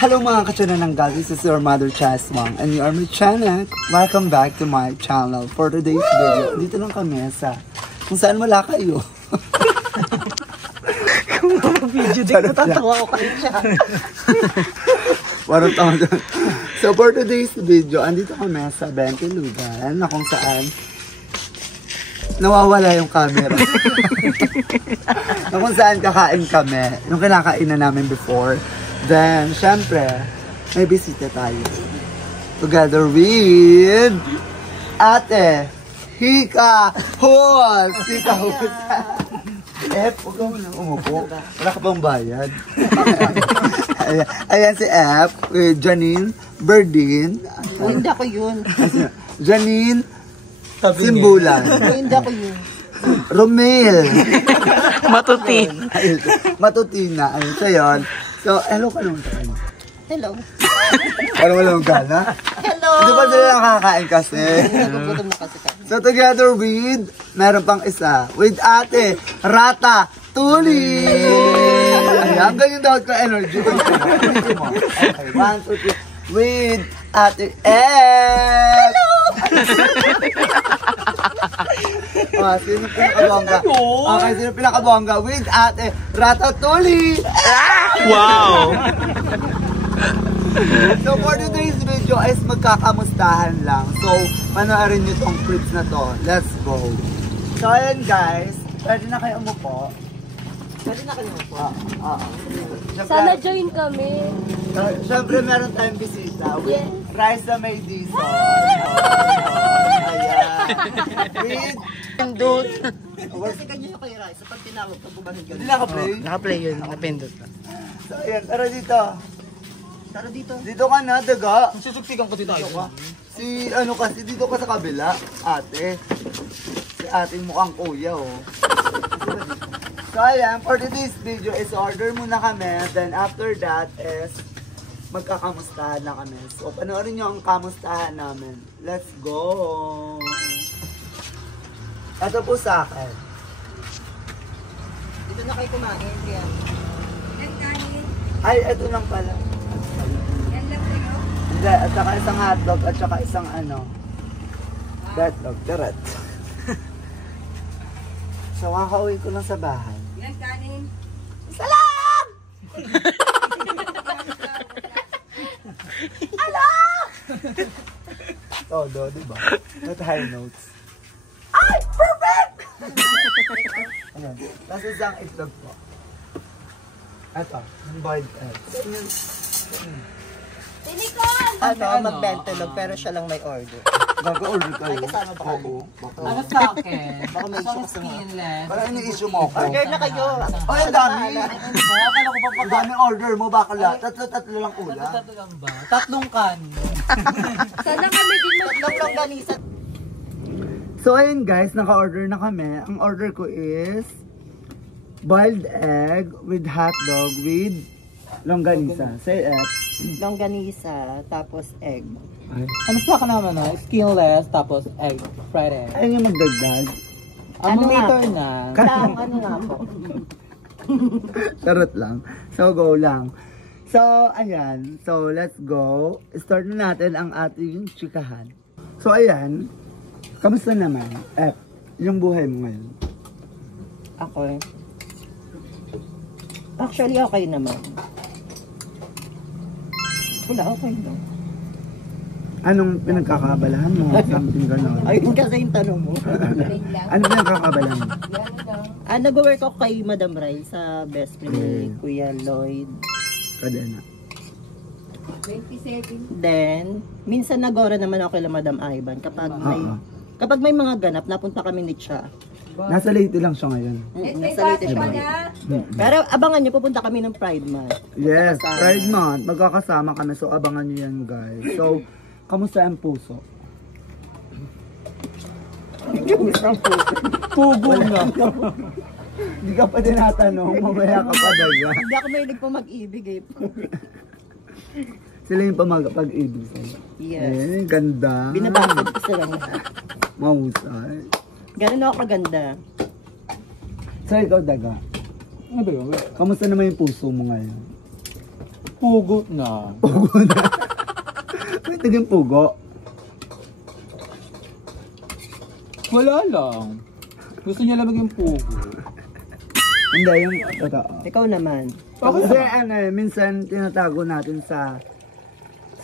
Hello mga kachanananggal, this is your mother Chasmang and you are my channel. Welcome back to my channel. For today's video, dito lang kami sa kung saan wala kayo. Kung mag-video din, natatawa ko kayo siya. Warang tao dyan. So for today's video, andito kami sa 20 lugar na kung saan nawawala yung camera. Na kung saan kakain kami, yung kinakain na namin before. Then, syempre, may bisita tayo. Together with Ate Hika Hos! Hika Hos! F, huwag ka muna umupo. Wala ka pang bayad. Ayan si F, with Janine Berdin. Hindi ako yun. Janine Simbulan. Hindi ako yun. Romel. Matutin. Matutina. Ayun, so yun. So, hello ka naman sa kanya. Hello. Parang walang gana. Hello. Hindi pa sila nakakain kasi. Nagugutom na kasi kami. So, together with, meron pang isa, with Ate Rata Tuli. Ayan, ganyan daw ko energy. Okay, 1, 2, 3. With Ate F. Hello. Sino pinakabongga? Okay, sino pinakabongga? With Ate Ratatouille! Wow! So for today's video is magkakamustahan lang. So, panoorin nyo tong clips na to. Let's go! So ayan guys, pwede na kayo umupo. Pwede na kayo po. Sana join kami. Siyempre meron tayong bisita. With Raisa May Dizon. Ayan. With Pindot. Kasi ganyan yung kay Rice. Pag tinawag, pag bumalik Hindi naka-play? Naka-play yun. Naka-pindot. So ayan, tara dito. Tara dito. Dito ka na, daga. Susuksikan ko dito. Si ano kasi, dito ka sa kabila, ate. Si ate mukhang kuya, oh. So ayan, for today's video is order muna kami. Then after that is magkakamustahan na kami. So panoorin nyo ang kamustahan namin. Let's go! Ito po sa akin. Dito na kayo kumain. Kaya. Ay, ito lang pala. Hindi, at saka isang hotdog at saka isang ano. Hotdog, charot. So kakauwi ko lang sa bahay. Yan, kanin. Salam! Hello! Todo, diba? Not high notes. Ay! Perfect! Ayan. Tapos isang itlog po. Ito, yung boiled eggs. Silikon! Ano, mag-bentelog pero siya lang may order. Bago-order kayo. Ay, kasama ba kayo? Oo. Ano sa akin? Baka may Isang issue sa mga. skinless. Parang ini-issue mo ako. Order na kayo. Ay, ang dami! Akala ko pa Ang dami order mo, bakla. Tatlo lang kuya. Tatlo lang ba? Tatlong kan. Sana kami din Tatlong longganisa. So ayun guys, naka-order na kami. Ang order ko is boiled egg with hotdog with longganisa. Say it. Longganisa, tapos egg. Ay. Ano sa akin naman na? Skinless, tapos egg, fried egg. Ayun yung magdagdag. Ang Ano nga later po? na. Ano nga po? Charot lang. So go lang. So ayan. So let's go. Start na natin ang ating chikahan. So ayan. Kamusta naman? Yung buhay mo ngayon? Ako eh. Actually, okay naman. Wala, okay lang. Anong pinagkakabalahan mo? Something gano'n. Ayun kasi yung tanong mo. Ano pinagkakabalahan mo? Nag-work ako kay Madam Rai sa best friend ni Kuya Lloyd. Kadena. 27. Then, minsan nagora naman ako kay Madam Ivan kapag may mga ganap, napunta kami ni Cha. Nasa Leyte lang siya ngayon. Nasa Leyte siya. Pero abangan niyo, pupunta kami ng Pride Month. Yes, Magkakasama. Pride Month. Magkakasama kami. So, abangan nyo yan, guys. So, kamusta ang puso? Pugo na. Hindi ka pa tinatanong. Mamaya ka pa daga. Hindi ako mahilig po mag-ibig eh. Sila yung pag-ibig sa'yo. Yes. Ganda. Binabasag ko sila. Mahusay. Ganun ako kaganda. So, ikaw daga. Ano ba yun? Kamusta naman yung puso mo ngayon? Pugo na. Pugo na. May naging pugo. Wala lang. Gusto niya lang maging pugo. Hindi, yung totoo. Ikaw naman. Kasi ano eh, minsan tinatago natin sa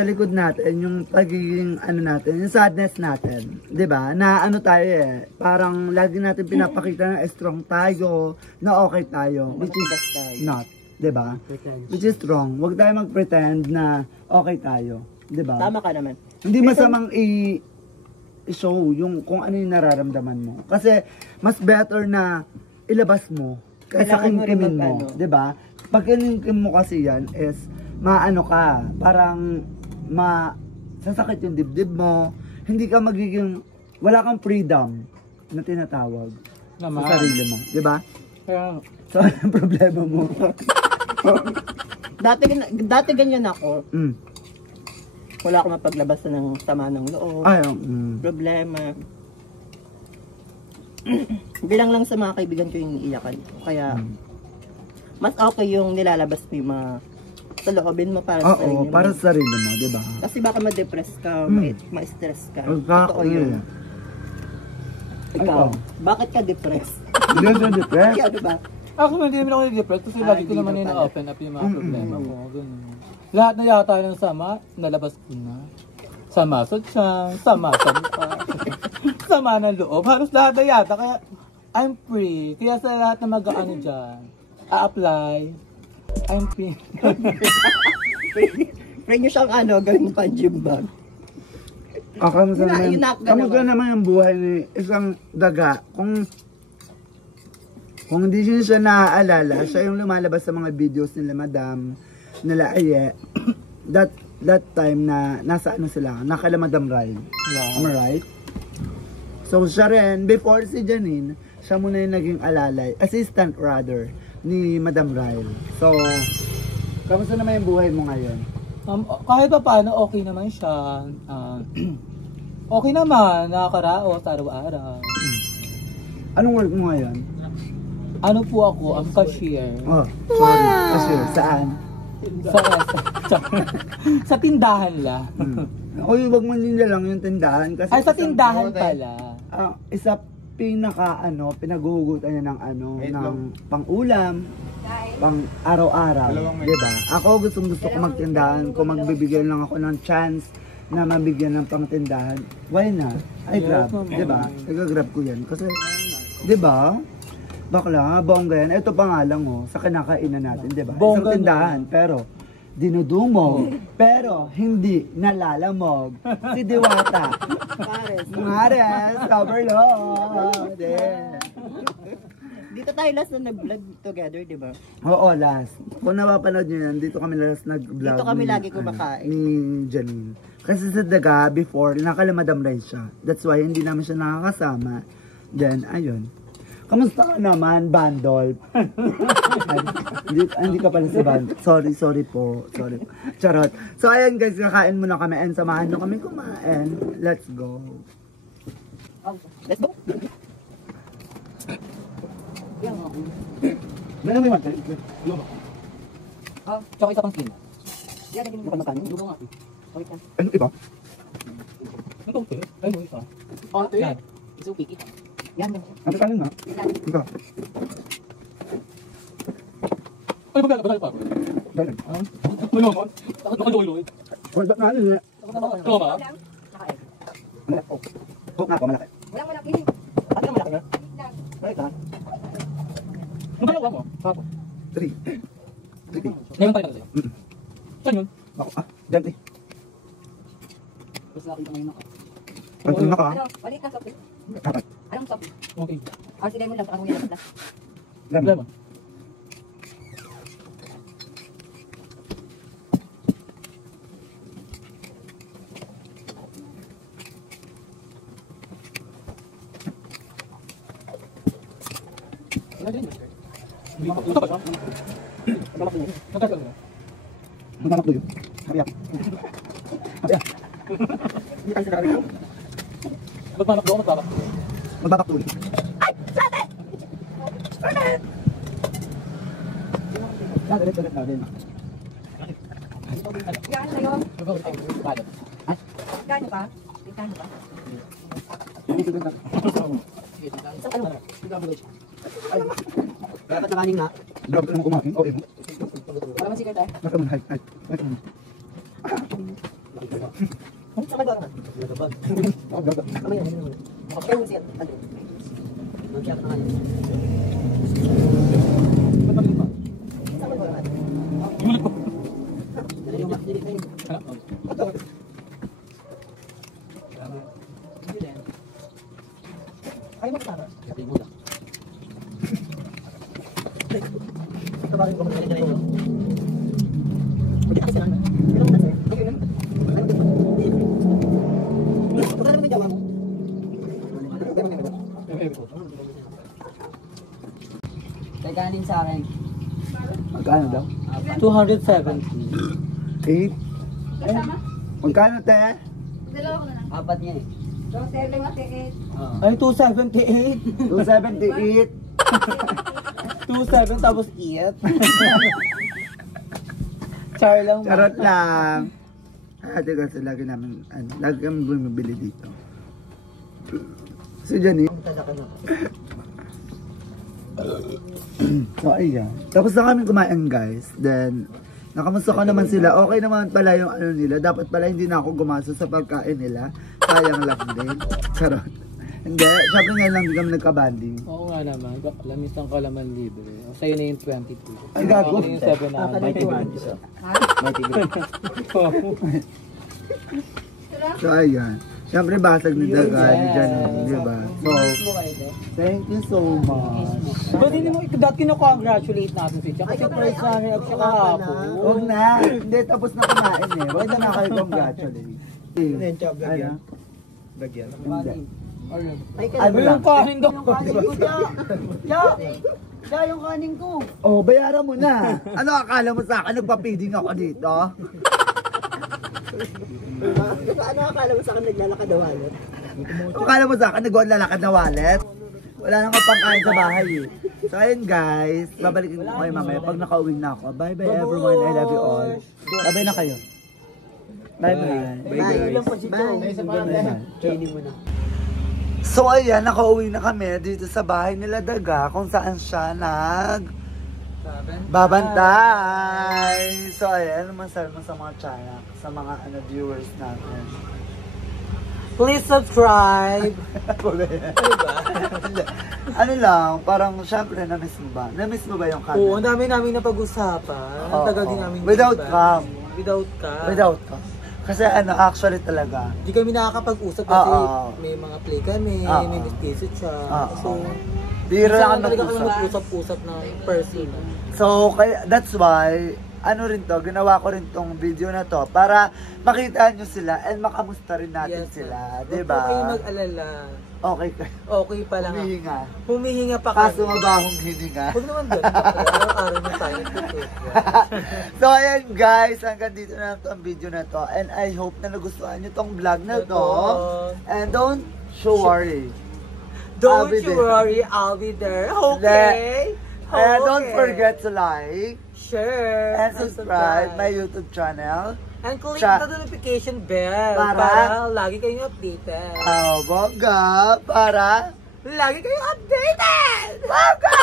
likod natin yung pagiging ano natin, yung sadness natin. 'Di ba? Na ano tayo eh, parang lagi natin pinapakita na strong tayo, na okay tayo, which is Matigas tayo. not, 'di ba? Which is strong. Huwag tayo mag-pretend na okay tayo, 'di ba? Tama ka naman. Hindi masamang i-show yung kung ano yung nararamdaman mo. Kasi mas better na ilabas mo kaysa Kailangan mo rin kimkimin mo, mag-ano. 'di ba? Pag kinimkim mo kasi yan is maano ka, parang sasakit yung dibdib mo, hindi ka magiging, wala kang freedom na tinatawag Naman. sa sarili mo, di ba? Kaya, So, ano yung problema mo? Dati ganyan ako. mm. Wala akong mapaglabasan ng sama ng loob. Ay, Problema. Bilang lang sa mga kaibigan ko yung iniiyakan ko. Kaya, mas okay yung nilalabas mo yung mga sa loobin mo para sa sarili oo, mo. para sa sarili mo, di ba? Kasi baka ma-depress ka, ma-stress ka. Exactly. Totoo yun. Ikaw, Ikaw. bakit ka depressed? Hindi ka depressed. Kaya ano ba? ako hindi naman ako nag-depress kasi lagi ko hindi naman na yung pala. na-open up yung mga problema ko. Ganun. Lahat na yata ng sama, nalabas ko na. Sama sa tiyan, sama sa mukha, sama ng loob. Halos lahat na yata. Kaya, I'm free. Kaya sa lahat na mag-ano dyan, a-apply. I'm free. Pray nyo siyang ano, gawing pan-gym bag. Kamusta naman, Yunak ka kamusta naman. naman yung buhay ni isang daga? Kung hindi siya naaalala, siya yung lumalabas sa mga videos nila Madam, nila Aye, that time na nasa ano sila, nakala Madam Ryle. Yeah. Am I right? So siya rin, before si Janine, siya muna yung naging alalay, assistant rather, ni Madam Ryle. So, kamusta naman yung buhay mo ngayon? Kahit pa paano, okay naman siya. Okay naman, nakakaraos araw-araw. Anong work mo ngayon? Ano po ako, ang cashier. Oh, sorry. Kasi, saan? Sa tindahan lang. Uy, wag mo nila lang yung tindahan. Kasi Ay, sa isang- tindahan pala. isa pinaguhugutan niya ng ng pang-ulam, pang araw-araw, 'di ba? Ako gusto ko magtindahan, kung magbibigyan lang ako ng chance na mabigyan ng pangtindahan. Why not? Ay grab, 'di ba? Nag-grab ko 'yan kasi 'di ba? Bakla, bongga yan. Ito pa nga lang sa kinakainan natin, 'di ba? Isang Bongga tindahan, pero dinudumog, pero hindi nalalamog. Si Diwata. Mares, overload. Dito tayo last na nag-vlog together, di ba? Oo, last. Kung napapanood nyo yan, dito kami last nag-vlog. Dito kami ni- lagi kumakain. Ni Janine. Kasi sa daga, before, nakalamadam rice siya. That's why, hindi namin siya nakakasama. Then, ayun. Kamusta ka naman, Bandol? hindi ka pala si Bandol. Sorry po. Sorry. Charot. So, ayan guys, kakain muna kami and samahan nyo kami kumain. Let's go. Let's go. Meron mo yung Tsaka isa pang skin. Yan, hindi ko magkano. Lugo nga. ano iba? Ano ito? Ay, mo isa. Ate. Yan. Isupiki. Yan. Ano kanin na? Ito. Ay, magkano pa? Dali. Ano mo? Nakadoy-doy. Wala na ano niya. Ito ba? Hook na ako, malaki. Walang malaki. Ate ka malaki na? Right ha? Magkano ba mo? Papo. 3. 3. Ngayon tayo na sa'yo. Saan yun? Ako, dyan eh. Mas laki pa ngayon ako. Pansin na ka. Ano? Balik na soft. Dapat. Anong soft? Okay. RC Diamond lang. Ako nila lang. Lemon. Lemon. Ito ba siya? Magkano ba? Maghanap doon. Hurry up. Hurry up. Hindi tayo sigari. Magpanak doon, magpapak. Magbabak doon. Ay! Ulit na din. Gaano na yun? Gaano ka? Gaano ka? Isang ano? Dapat nakaning na. Grabe ka naman kumain. Okay mo. Para masikat eh. Nakaman, hi. Sa kagawa na. Kamay na. Kaya mo siya. Ano? Magsiyat na kanin. Sa kagawa na. Dali yung dili kayo. Ay mo tara. Kabarin ko mga dali. Hindi kasi lang. Pero ano? Okay lang. Pagkano mo gawa mo? Tekanin sa akin. Magkano daw? 270. 8? Magkano te? Apat niya eh. So, 7 at 8. Ay, 278. 278. 27 tapos 8. Char lang. Charot lang. Ate kasi lagi namin, lagi kami bumibili dito. So, Jenny. So, ayan. Tapos na kami kumain, guys. Then, nakamusta ko naman sila. Okay naman pala yung ano nila. Dapat pala hindi na ako gumasto sa pagkain nila. Sayang lang din. Charot. Hindi. Siyempre ngayon lang hindi kami nagka-banding. Oo nga naman. Lamis ng kalaman libre. O, sa'yo na yung 22. Ay, gago. Ako na yung 7 na. May tiwan. May tiwan. So, ayan. Siyempre, basag ni Daga. Diyan, di ba? So, thank you so much. Ba't hindi mo, dati kino-congratulate natin si Chang. Kasi first namin at siya kahapon. Huwag na. Hindi, tapos na kumain eh. Huwag na kayo congratulate. Ano? Hindi. Ano yung kanin daw? Yung kanin ko. Oh, bayaran mo na. Ano akala mo sa akin? Nagpa-feeding ako dito? Ano akala mo sa akin naglalakad na wallet? Akala mo sa akin naglalakad na wallet? Wala nang pangkain sa bahay eh. So ayun guys, babalikin ko kayo mamaya pag nakauwi na ako. Bye bye everyone, I love you all. Bye na kayo. Bye bye. Kainin mo na. So ayan, nakauwi na kami dito sa bahay nila Daga kung saan siya babantay. So ayan, masabi mo sa mga channel, sa mga viewers natin. Please subscribe! Ano lang, parang syempre na-miss mo ba? Na-miss mo ba yung kanan? Oo, ang dami namin napag-usapan. Ang tagal din namin. Without cam. Without cam. Without cam. Kasi actually talaga. Hindi kami nakakapag-usap kasi Oo. may mga play kami, Oo. may visit siya. Oo. So, Biro lang ang talaga kami mag-usap. mag-usap-usap na person. So, that's why, ginawa ko rin tong video na to para makita nyo sila and makamusta rin natin sila. Diba? Huwag po kayong mag-alala. Okay ka. Okay pa lang. Humihinga. Humihinga pa Kaso kami. mabahong hininga. Huwag naman ganun. Araw-araw na tayo nagtutupya. So, ayan guys, hanggang dito na lang to ang video na to. And I hope na nagustuhan nyo tong vlog na to. And don't worry. I'll Don't be you there. worry, I'll be there. Okay? And don't forget to like share and subscribe my YouTube channel. and click Cha- the notification bell Para? para lagi kayong updated. Bongga, para Lagi kayong updated! bongga!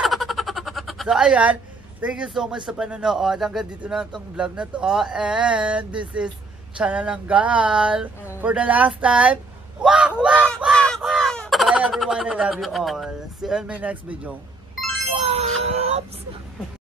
So ayan, thank you so much sa panonood. Hanggang dito na itong vlog na to. And this is Channel Langgal. For the last time, wak wak wak wak! Bye everyone, I love you all. See you in my next video. Waps!